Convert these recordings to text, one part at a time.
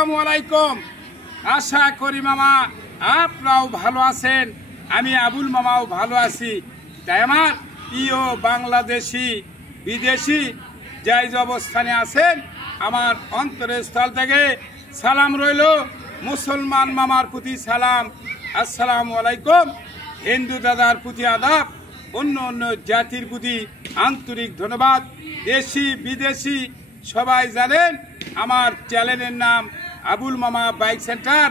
আসসালামু আলাইকুম। আশা করি মামা আপনারাও ভালো আছেন, আমি আবুল মামাও ভালো আছি। তাই আমার প্রিয় বাংলাদেশি বিদেশি যাই যে অবস্থানে আছেন, আমার অন্তরের স্থল থেকে সালাম রইল। মুসলমান মামার প্রতি সালাম, আসসালামু আলাইকুম। হিন্দু দাদার প্রতি আদাব, অন্য অন্য জাতির প্রতি আন্তরিক ধন্যবাদ। দেশি বিদেশি সবাই জানেন আমার চ্যানেলের নাম আবুল মামা বাইক সেন্টার।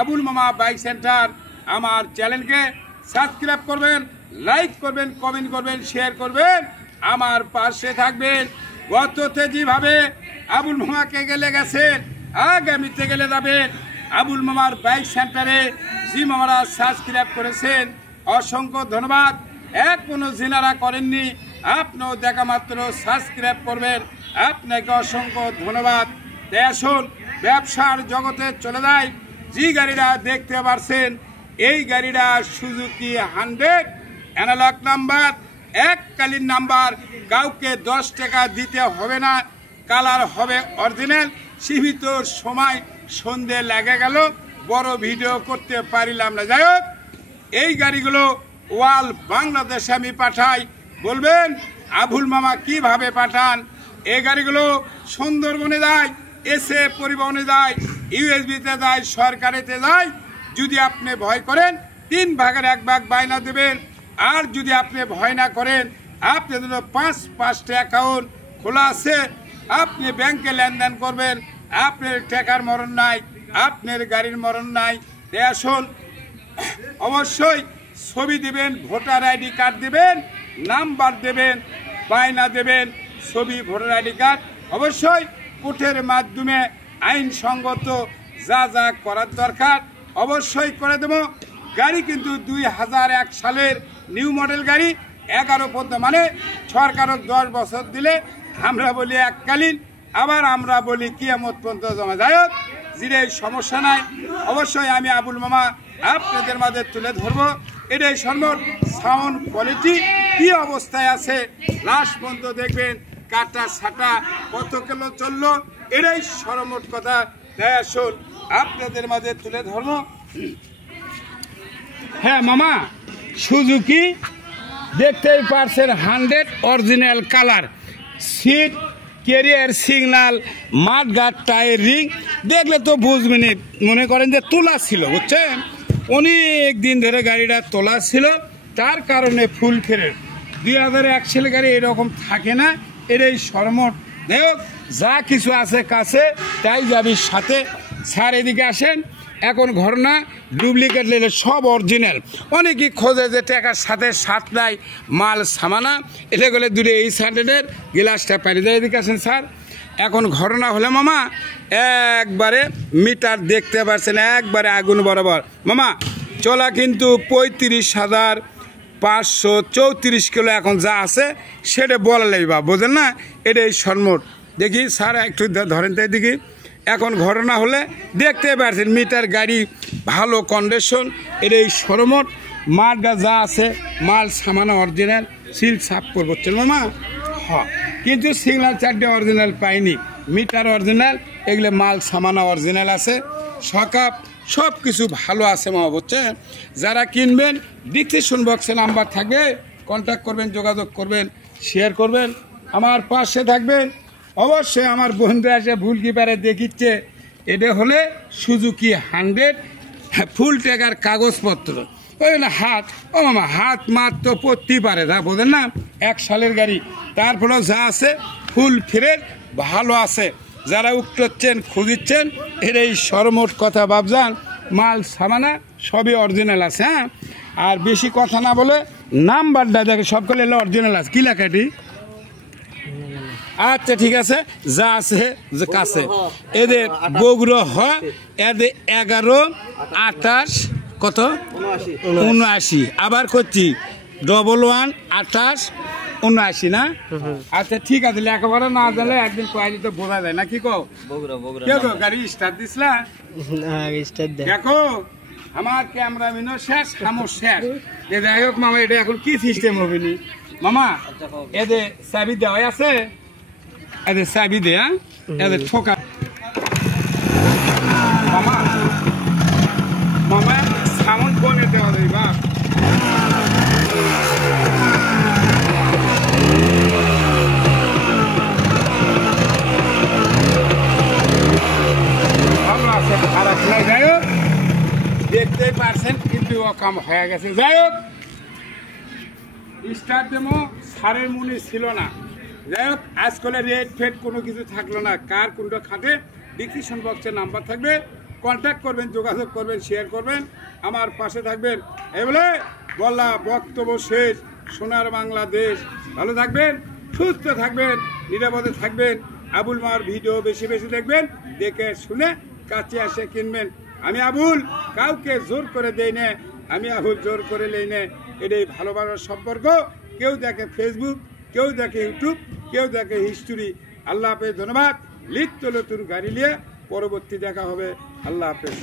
আবুল মামা বাইক সেন্টার আমার চ্যানেলকে সাবস্ক্রাইব করবেন, লাইক করবেন, কমেন্ট করবেন, শেয়ার করবেন, আমার পাশে থাকবেন। গততে যেভাবে আবুল মামাকে গেলে গেছেন, আগামীতে গেলে যাবেন। আবুল মামার বাইক সেন্টারে জি মামারা সাবস্ক্রাইব করেছেন, অসংখ্য ধন্যবাদ। এখনো যিনারা করেননি আপনিও দেখা মাত্র সাবস্ক্রাইব করবেন, আপনাকে অসংখ্য ধন্যবাদ। আসুন ব্যবসার জগতে চলে যায়। যে গাড়িটা দেখতে পাচ্ছেন এই গাড়িটা সুজুকি 100 অ্যানালগ নাম্বার, এককালীন নাম্বার, কাউকে 10 টাকা দিতে হবে না। কালার হবে অরিজিনাল। সীমিত সময় সন্ধে লেগে গেল, বড় ভিডিও করতে পারিলাম না। যাই হোক, এই গাড়িগুলো ওয়াল বাংলাদেশে আমি পাঠাই। বলবেন আবুল মামা কিভাবে পাঠান? এই গাড়িগুলো সুন্দরবনে যায়, এসে পরিবহনে যায়, ইউএসবিতে যায়, সরকারিতে যায়। যদি আপনি ভয় করেন 3 ভাগের 1 ভাগ বায়না দেবেন। আর যদি আপনি ভয় না করেন, আপনার জন্য 5টা অ্যাকাউন্ট খোলা আছে, আপনি ব্যাংকে লেনদেন করবেন। আপনার টাকার মরণ নাই, আপনার গাড়ির মরণ নাই। আসুন, অবশ্যই ছবি দেবেন, ভোটার আইডি কার্ড দেবেন, নাম্বার দেবেন, বায়না দেবেন, ছবি, ভোটার আইডি কার্ড। অবশ্যই কোর্টের মাধ্যমে আইনসঙ্গত যা যা করার দরকার অবশ্যই করে দেব। গাড়ি কিন্তু 2001 সালের নিউ মডেল গাড়ি, 11 মানে সরকারও 10 বছর দিলে আমরা বলি এককালীন, আবার আমরা বলি কিয়ামত পর্যন্ত জমা। যাই হোক, যেটাই সমস্যা নাই, অবশ্যই আমি আবুল মামা আপনাদের মাঝে তুলে ধরবো। এটাই সর্বত সাউন্ড কোয়ালিটি কি অবস্থায় আছে লাস্ট পর্যন্ত দেখবেন। কাটা ছাটা কত কিলো চললো, এটাই সর্বমোট কথা। তাই আসুন আপনাদের মাঝে তুলে ধরবো। হ্যাঁ মামা, সুজুকি দেখতেই পারছেন 100 original colour, seat, carrier, signal, mudguard, tyre, ring দেখলে তো বুঝবেন। মনে করেন যে তোলা ছিল, বুঝছেন, অনেক দিন ধরে গাড়িটা তোলা ছিল, তার কারণে ফুল ফেরে। 2001 সালে গাড়ি এরকম থাকে না, এটাই সর্বমোট। যাই হোক, যা কিছু আছে কাছে তাই যাবি সাথে। স্যার এদিকে আসেন। এখন ঘটনা ডুপ্লিকেট নিলে সব অরিজিনাল। অনেকেই খোঁজে যে টাকার সাথে সাথ নাই, মাল সামানা, এটা গেলে দূরে এই সাইডের গ্লাসটা পারি যায়। এদিকে আসেন স্যার। এখন ঘটনা হলে মামা একবারে মিটার দেখতে পাচ্ছেন, একবারে আগুন বরাবর। মামা চলা কিন্তু 35,534 কিলো এখন যা আছে সেটা বলা লাগবে, বোঝেন না? এটাই সর্বমোট। দেখি স্যার একটু ধরেন তো এদিকে। এখন ঘটনা হলে দেখতে পাচ্ছেন মিটার, গাড়ি ভালো কন্ডিশন, এটাই সর্বমোট। মালটা যা আছে মাল সামানা অরিজিনাল, সিল সাফ করবো মামা। হ্যাঁ, কিন্তু সিগনাল 4টে অরিজিনাল পাইনি, মিটার অরিজিনাল, এগুলো মাল সামানা অরিজিনাল আছে, সকাপ সব কিছু ভালো আছে মামা, বুঝছেন? যারা কিনবেন ডিসক্রিপশন বক্সে নাম্বার থাকবে, কন্ট্যাক্ট করবেন, যোগাযোগ করবেন, শেয়ার করবেন, আমার পাশে থাকবেন। অবশ্যই আমার বন্ধু আসে ভুল কি পারে দেখিচ্ছে। এটা হলে সুজুকি 100 ফুল টাকার কাগজপত্র। ওই না হাত, ও মামা হাত মাত্র পড়তেই পারে, যা বোঝেন না, 1 সালের গাড়ি। তারপরেও যা আছে ফুল ফ্রেশ ভালো আছে। যারা উঠছেন খুঁজিচ্ছেন, এটাই সর্বমোট কথা ভাবজান। মাল সামানা সবই অরিজিনাল আছে। হ্যাঁ, আর বেশি কথা না বলে নাম্বারটা দেখে সব করে অরিজিনাল আছে। কি লেখা এটি? আচ্ছা ঠিক আছে, যা আছে যে কাছে এদের বগুড়া হয়, এদের 11, 28 কত 79, আবার করছি 11, 28, 79 না? আচ্ছা ঠিক আছে, লেখাপড়া না জানলে একদিন কয়েক তো বোঝা যায় না। কি কো গাড়ি স্টার্ট দিসলা? দেখো আমার ক্যামেরা মিনো শেষ, আমার শেষ। যাই হোক মামা, এটা এখন কি সিস্টেম হবে নি মামা? এদের চাবি দেওয়া আছে, এদের চাবি দেয়া, এদের ঠোকা দেখতেই পারছেন কিন্তু ও কাম হয়ে গেছে। যাই হোক, স্টার ডেমো সারের মুনি ছিল না। যাই হোক, আজকাল রেট ফেট কোনো কিছু থাকলো না। কার কোনটা খাটে ডিসক্রিপশন বক্সে নাম্বার থাকবে, কন্ট্যাক্ট করবেন, যোগাযোগ করবেন, শেয়ার করবেন, আমার পাশে থাকবেন। এই বলে বলা বক্তব্য শেষ। সোনার বাংলাদেশ, ভালো থাকবেন, সুস্থ থাকবেন, নিরাপদে থাকবেন। আবুল মার ভিডিও বেশি বেশি দেখবেন, দেখে শুনে কাছে আসে কিনবেন। আমি আবুল কাউকে জোর করে দেই না, আমি আবুল জোর করে নেই না। এটাই ভালোবাসার সম্পর্ক। কেউ দেখে ফেসবুক, কেউ দেখে ইউটিউব, কেউ দেখে হিস্টোরি। আল্লাহ হাফেজ, ধন্যবাদ। লিখতে নতুন গাড়ি নিয়ে পরবর্তী দেখা হবে। আল্লাহ হাফেজ।